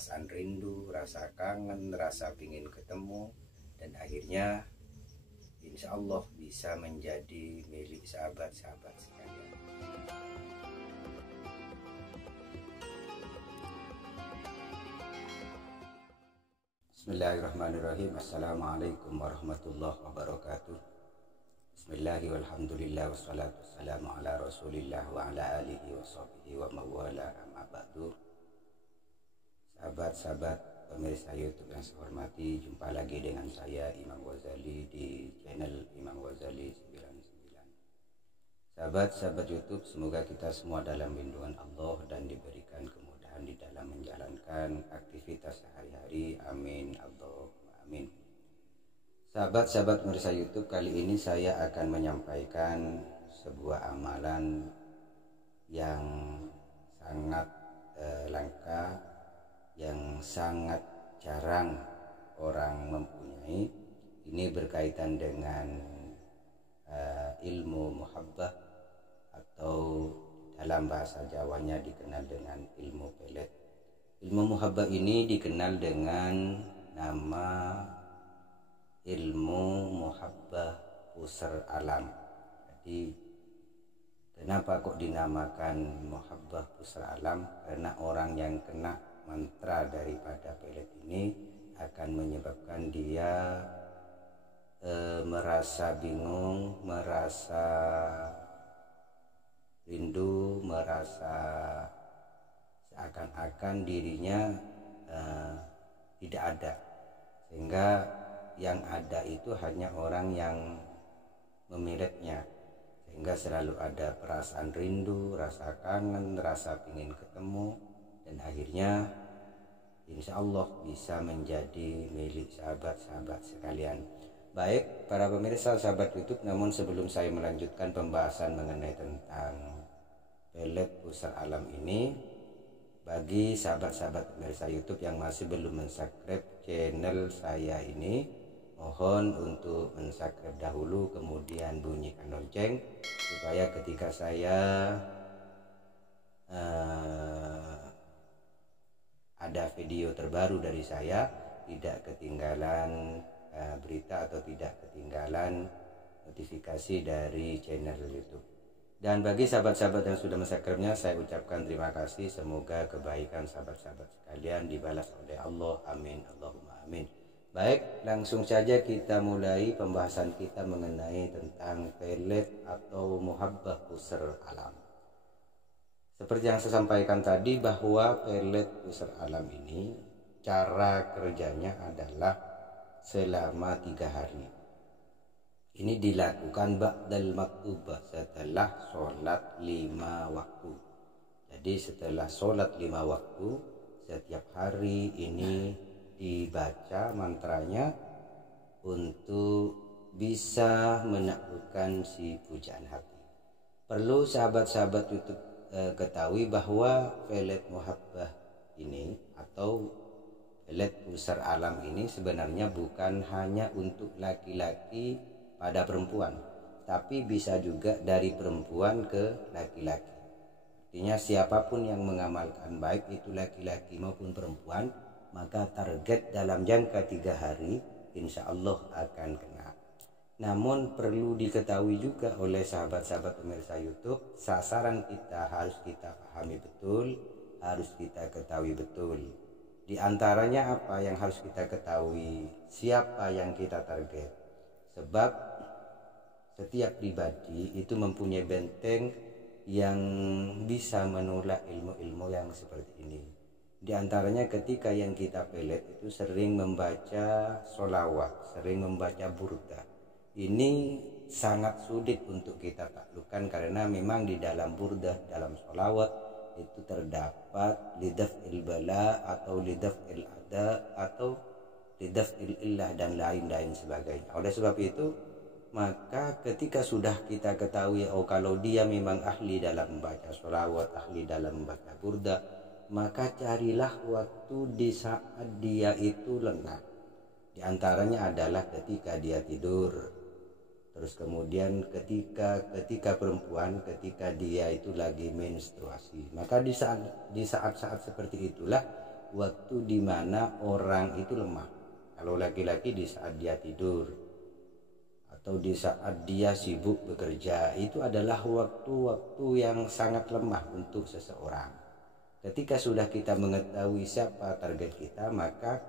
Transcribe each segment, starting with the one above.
perasaan rindu, rasa kangen, rasa pingin ketemu, dan akhirnya insya Allah bisa menjadi milik sahabat-sahabat sekalian. Bismillahirrahmanirrahim. Assalamualaikum warahmatullahi wabarakatuh. Bismillahi walhamdulillah wassalatu wassalamu ala rasulillah wa ala alihi wa sahbihi wa mawala amma ba'du. Sahabat-sahabat pemirsa YouTube yang saya hormati, jumpa lagi dengan saya Imam Ghazali di channel Imam Ghazali 99. Sahabat-sahabat YouTube, semoga kita semua dalam lindungan Allah dan diberikan kemudahan di dalam menjalankan aktivitas sehari-hari. Amin Allahumma amin. Sahabat-sahabat pemirsa YouTube, kali ini saya akan menyampaikan sebuah amalan yang sangat langka, yang sangat jarang orang mempunyai. Ini berkaitan dengan ilmu muhabbah, atau dalam bahasa Jawanya dikenal dengan ilmu pelet. Ilmu muhabbah ini dikenal dengan nama ilmu muhabbah pusar alam. Jadi kenapa kok dinamakan muhabbah pusar alam? Karena orang yang kena mantra daripada pelet ini akan menyebabkan dia merasa bingung, merasa rindu, merasa seakan-akan dirinya tidak ada, sehingga yang ada itu hanya orang yang memiletnya, sehingga selalu ada perasaan rindu, rasa kangen, rasa ingin ketemu, dan akhirnya insya Allah bisa menjadi milik sahabat-sahabat sekalian. Baik para pemirsa sahabat YouTube, namun sebelum saya melanjutkan pembahasan mengenai tentang pelet pusar alam ini, bagi sahabat-sahabat pemirsa YouTube yang masih belum mensubscribe channel saya ini, mohon untuk mensubscribe dahulu, kemudian bunyikan lonceng supaya ketika saya ada video terbaru dari saya tidak ketinggalan berita atau tidak ketinggalan notifikasi dari channel YouTube. Dan bagi sahabat-sahabat yang sudah mensubscribe-nya, saya ucapkan terima kasih. Semoga kebaikan sahabat-sahabat sekalian dibalas oleh Allah. Amin Allahumma amin. Baik, langsung saja kita mulai pembahasan kita mengenai tentang pelet atau muhabbah pusar alam. Seperti yang saya sampaikan tadi, bahwa pelet pusar alam ini cara kerjanya adalah selama 3 hari. Ini dilakukan ba'dal maktubah, setelah sholat 5 waktu. Jadi setelah sholat 5 waktu setiap hari ini dibaca mantranya untuk bisa menaklukkan si pujaan hati. Perlu sahabat-sahabat YouTube ketahui bahwa pelet muhabbah ini atau pelet pusar alam ini sebenarnya bukan hanya untuk laki-laki pada perempuan, tapi bisa juga dari perempuan ke laki-laki. Artinya siapapun yang mengamalkan, baik itu laki-laki maupun perempuan, maka target dalam jangka 3 hari insya Allah akan kena. Namun perlu diketahui juga oleh sahabat-sahabat pemirsa YouTube, sasaran kita harus kita pahami betul, harus kita ketahui betul. Di antaranya apa yang harus kita ketahui? Siapa yang kita target? Sebab setiap pribadi itu mempunyai benteng yang bisa menolak ilmu-ilmu yang seperti ini. Di antaranya ketika yang kita pelet itu sering membaca sholawat, sering membaca burda. Ini sangat sulit untuk kita taklukkan, karena memang di dalam burda, dalam sholawat itu terdapat lidaf'il bala atau lidaf'il ada atau lidaf'il illah dan lain-lain sebagainya. Oleh sebab itu, maka ketika sudah kita ketahui, oh kalau dia memang ahli dalam membaca sholawat, ahli dalam membaca burda, maka carilah waktu di saat dia itu lengah. Di antaranya adalah ketika dia tidur. Terus kemudian ketika perempuan, ketika dia itu lagi menstruasi, maka di saat-saat seperti itulah waktu di mana orang itu lemah. Kalau laki-laki di saat dia tidur atau di saat dia sibuk bekerja, itu adalah waktu-waktu yang sangat lemah untuk seseorang. Ketika sudah kita mengetahui siapa target kita, maka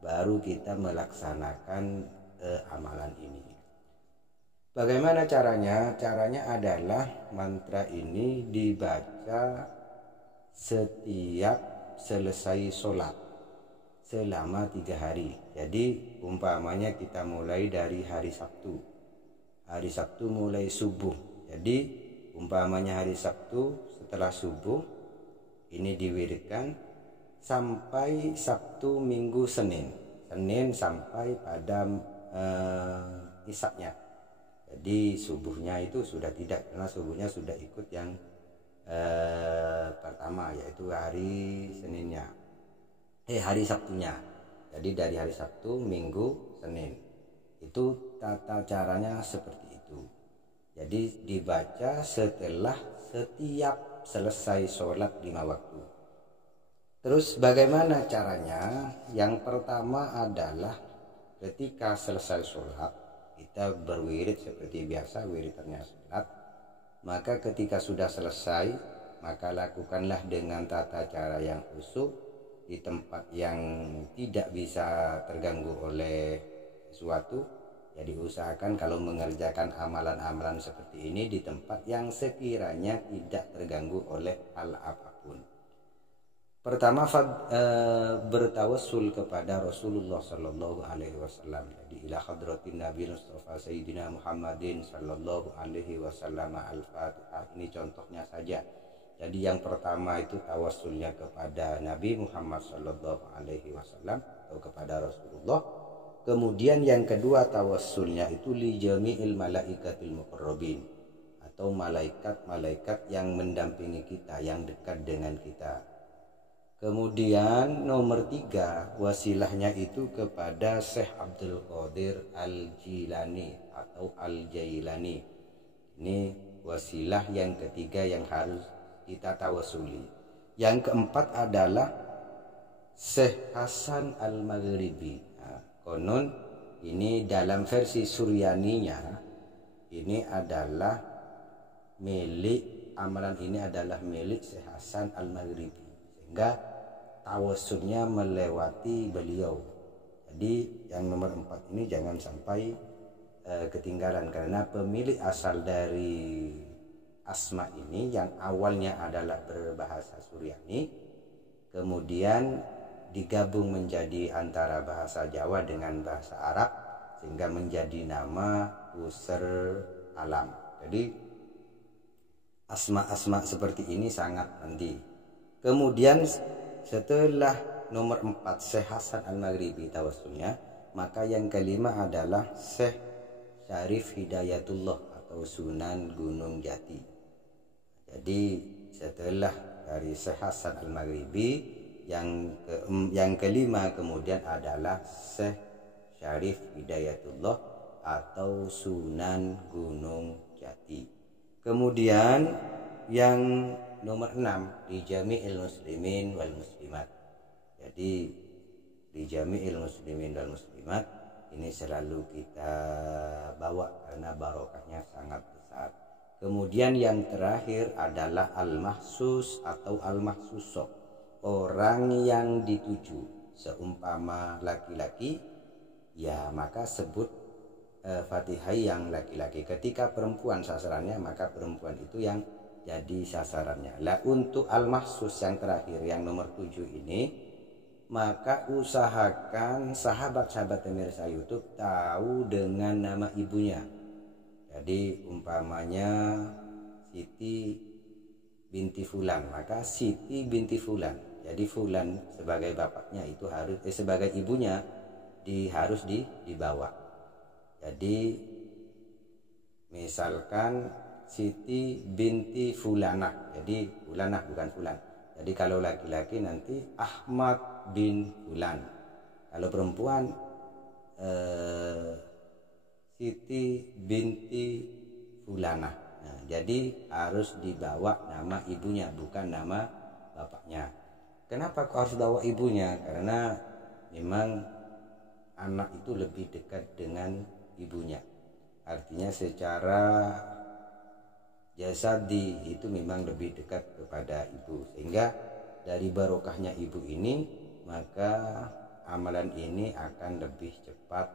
baru kita melaksanakan amalan ini. Bagaimana caranya? Caranya adalah mantra ini dibaca setiap selesai sholat selama 3 hari. Jadi umpamanya kita mulai dari hari Sabtu. Hari Sabtu mulai subuh. Jadi umpamanya hari Sabtu setelah subuh ini diwiridkan sampai Sabtu, Minggu, Senin. Senin sampai pada isaknya. Jadi subuhnya itu sudah tidak, karena subuhnya sudah ikut yang pertama, yaitu hari Seninnya, hari Sabtunya. Jadi dari hari Sabtu, Minggu, Senin. Itu tata caranya seperti itu. Jadi dibaca setelah setiap selesai sholat 5 waktu. Terus bagaimana caranya? Yang pertama adalah ketika selesai sholat kita berwirid seperti biasa, wiridannya sholat. Maka ketika sudah selesai, maka lakukanlah dengan tata cara yang khusyuk di tempat yang tidak bisa terganggu oleh sesuatu. Jadi usahakan kalau mengerjakan amalan-amalan seperti ini di tempat yang sekiranya tidak terganggu oleh hal apapun. Pertama, bertawassul kepada Rasulullah Sallallahu Alaihi Wasallam. Jadi ila hadratin Nabi Mustafa Sayyidina Muhammadin Sallallahu Alaihi Wasallam al-Fatihah. Ini contohnya saja. Jadi yang pertama itu tawassulnya kepada Nabi Muhammad Sallallahu Alaihi Wasallam atau kepada Rasulullah. Kemudian yang kedua tawassulnya itu li jami'il malaikatil muqarrabin, atau malaikat-malaikat yang mendampingi kita, yang dekat dengan kita. Kemudian nomor 3, wasilahnya itu kepada Syekh Abdul Qadir Al-Jilani atau Al-Jailani. Ini wasilah yang ketiga yang harus kita tawassuli. Yang keempat adalah Syekh Hasan Al-Maghribi. Konon ini dalam versi Suryaninya, ini adalah amalan ini adalah milik Syekh Hasan Al-Maghribi, sehingga tawassulnya melewati beliau. Jadi yang nomor 4 ini jangan sampai ketinggalan, karena pemilik asal dari asma ini yang awalnya adalah berbahasa Suryani, kemudian digabung menjadi antara bahasa Jawa dengan bahasa Arab sehingga menjadi nama Usr Alam. Jadi asma-asma seperti ini sangat penting. Kemudian setelah nomor 4 Syekh Hasan Al-Maghribi tawassulnya, maka yang kelima adalah Syekh Syarif Hidayatullah atau Sunan Gunung Jati. Jadi setelah dari Syekh Hasan Al-Maghribi, yang kelima kemudian adalah Syekh Syarif Hidayatullah atau Sunan Gunung Jati. Kemudian yang nomor 6 di Jami'il Muslimin wal Muslimat. Jadi di Jami'il Muslimin wal Muslimat ini selalu kita bawa karena barokahnya sangat besar. Kemudian yang terakhir adalah Al-Mahsus atau Al-Mahsusah, orang yang dituju. Seumpama laki-laki, ya maka sebut Fatihah yang laki-laki. Ketika perempuan sasarannya, maka perempuan itu yang jadi sasarannya. Lah untuk Al-Mahsus yang terakhir yang nomor 7 ini, maka usahakan sahabat-sahabat pemirsa YouTube tahu dengan nama ibunya. Jadi umpamanya Siti binti Fulan, maka Siti binti Fulan. Jadi Fulan sebagai bapaknya itu harus sebagai ibunya harus dibawa. Jadi misalkan Siti binti Fulanah, jadi Fulanah bukan Fulan. Jadi kalau laki-laki nanti Ahmad bin Fulan, kalau perempuan Siti binti Fulanah. Nah, jadi harus dibawa nama ibunya bukan nama bapaknya. Kenapa kok harus bawa ibunya? Karena memang anak itu lebih dekat dengan ibunya. Artinya secara jasadi itu memang lebih dekat kepada ibu, sehingga dari barokahnya ibu ini maka amalan ini akan lebih cepat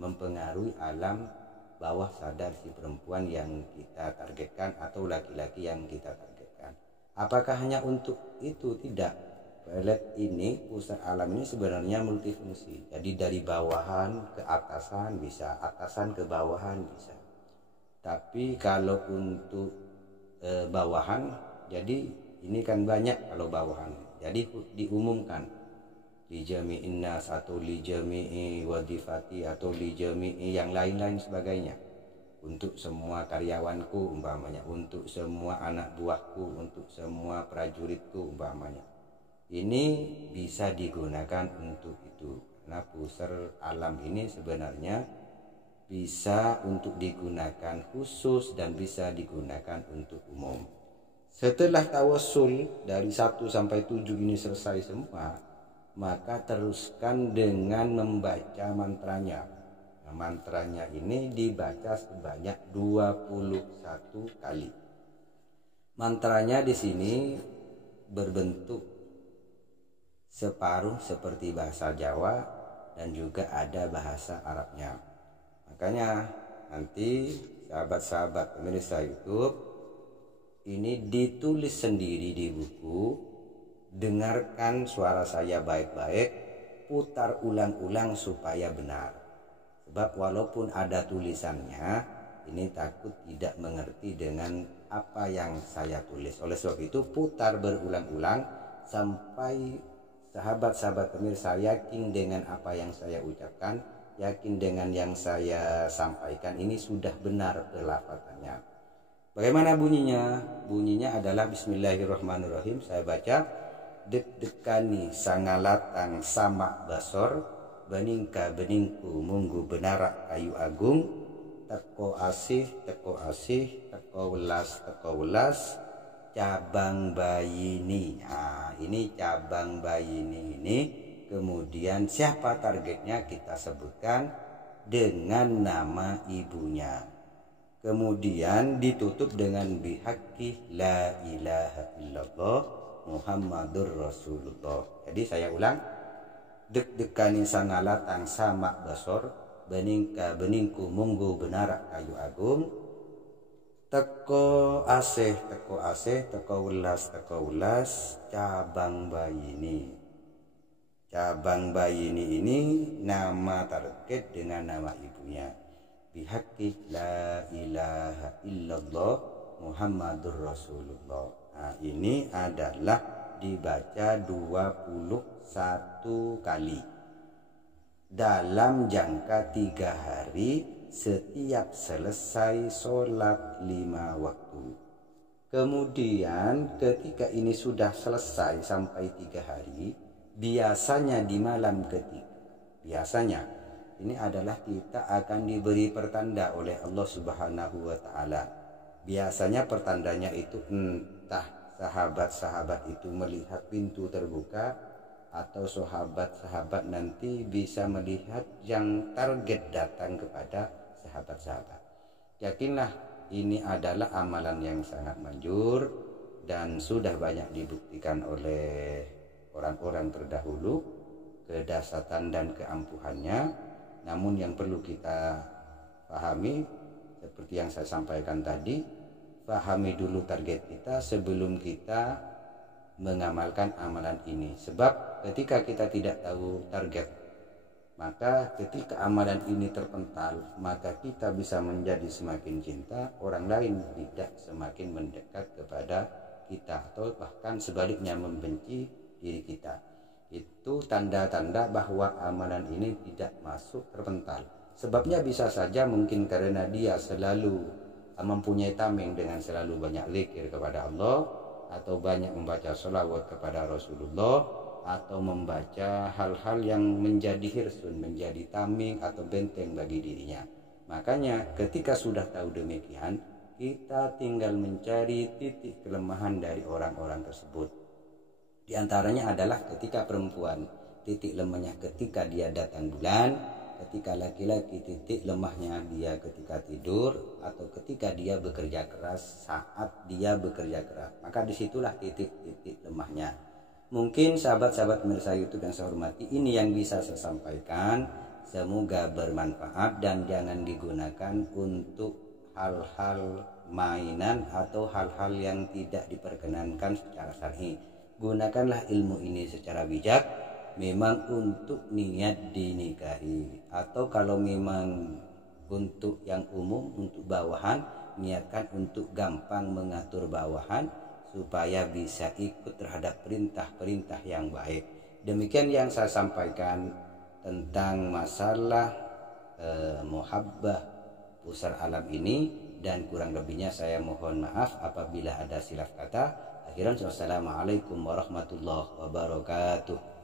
mempengaruhi alam bawah sadar si perempuan yang kita targetkan atau laki-laki yang kita targetkan. Apakah hanya untuk itu? Tidak. Pelet ini, pusat alam ini sebenarnya multifungsi. Jadi dari bawahan ke atasan bisa, atasan ke bawahan bisa. Tapi kalau untuk bawahan, jadi ini kan banyak kalau bawahan. Jadi diumumkan li jami'in nas atau li jami'i wadifati atau li jami'i yang lain-lain sebagainya. Untuk semua karyawanku umpamanya, untuk semua anak buahku, untuk semua prajuritku umpamanya. Ini bisa digunakan untuk itu. Karena pusar alam ini sebenarnya bisa untuk digunakan khusus dan bisa digunakan untuk umum. Setelah tawassul dari 1 sampai 7 ini selesai semua, maka teruskan dengan membaca mantranya. Nah, mantranya ini dibaca sebanyak 21 kali. Mantranya di sini berbentuk separuh seperti bahasa Jawa dan juga ada bahasa Arabnya. Makanya nanti sahabat-sahabat pemirsa YouTube ini ditulis sendiri di buku, dengarkan suara saya baik-baik, putar ulang-ulang supaya benar. Sebab walaupun ada tulisannya, ini takut tidak mengerti dengan apa yang saya tulis. Oleh sebab itu putar berulang-ulang sampai sahabat-sahabat pemirsa yakin dengan apa yang saya ucapkan, yakin dengan yang saya sampaikan ini sudah benar pelafatannya. Bagaimana bunyinya? Bunyinya adalah Bismillahirrahmanirrahim. Saya baca, dek-dekani sangalatang sama basor, beningka beningku munggu benarak kayu agung, teko asih, teko asih, teko welas, cabang bayi ini. Nah, ini cabang bayi ini. Kemudian siapa targetnya kita sebutkan dengan nama ibunya. Kemudian ditutup dengan bihaqqi la ilaha illallah Muhammadur Rasulullah. Jadi saya ulang, dek-dekani sangalatang sama basor, beningka beningku munggu benarak kayu agung, teko asih, teko welas, cabang bayi ini. Cabang bayi ini nama target dengan nama ibunya. Bihaqqi la ilaha illallah Muhammadur Rasulullah. Nah, ini adalah dibaca 21 kali dalam jangka 3 hari setiap selesai sholat 5 waktu. Kemudian ketika ini sudah selesai sampai 3 hari, biasanya di malam ketiga, biasanya ini adalah kita akan diberi pertanda oleh Allah Subhanahu wa Ta'ala. Biasanya pertandanya itu entah sahabat-sahabat itu melihat pintu terbuka, atau sahabat-sahabat nanti bisa melihat yang target datang kepada sahabat-sahabat. Yakinlah ini adalah amalan yang sangat manjur dan sudah banyak dibuktikan oleh orang-orang terdahulu kedahsyatan dan keampuhannya. Namun yang perlu kita pahami seperti yang saya sampaikan tadi, pahami dulu target kita sebelum kita mengamalkan amalan ini. Sebab ketika kita tidak tahu target, maka ketika amalan ini terpental, maka kita bisa menjadi semakin cinta, orang lain tidak semakin mendekat kepada kita, atau bahkan sebaliknya membenci diri kita. Itu tanda-tanda bahwa amalan ini tidak masuk terpental. Sebabnya bisa saja mungkin karena dia selalu mempunyai tameng dengan selalu banyak zikir kepada Allah, atau banyak membaca sholawat kepada Rasulullah, atau membaca hal-hal yang menjadi hirsun, menjadi tameng atau benteng bagi dirinya. Makanya ketika sudah tahu demikian, kita tinggal mencari titik kelemahan dari orang-orang tersebut. Di antaranya adalah ketika perempuan titik lemahnya ketika dia datang bulan, ketika laki-laki titik lemahnya dia ketika tidur, atau ketika dia bekerja keras saat dia bekerja keras. Maka disitulah titik-titik lemahnya. Mungkin sahabat-sahabat pemirsa YouTube yang saya hormati, ini yang bisa saya sampaikan. Semoga bermanfaat dan jangan digunakan untuk hal-hal mainan atau hal-hal yang tidak diperkenankan secara syar'i. Gunakanlah ilmu ini secara bijak, memang untuk niat dinikahi, atau kalau memang untuk yang umum, untuk bawahan, niatkan untuk gampang mengatur bawahan supaya bisa ikut terhadap perintah-perintah yang baik. Demikian yang saya sampaikan tentang masalah muhabbah pusar alam ini, dan kurang lebihnya saya mohon maaf apabila ada silap kata. Akhiran, wassalamualaikum warahmatullahi wabarakatuh.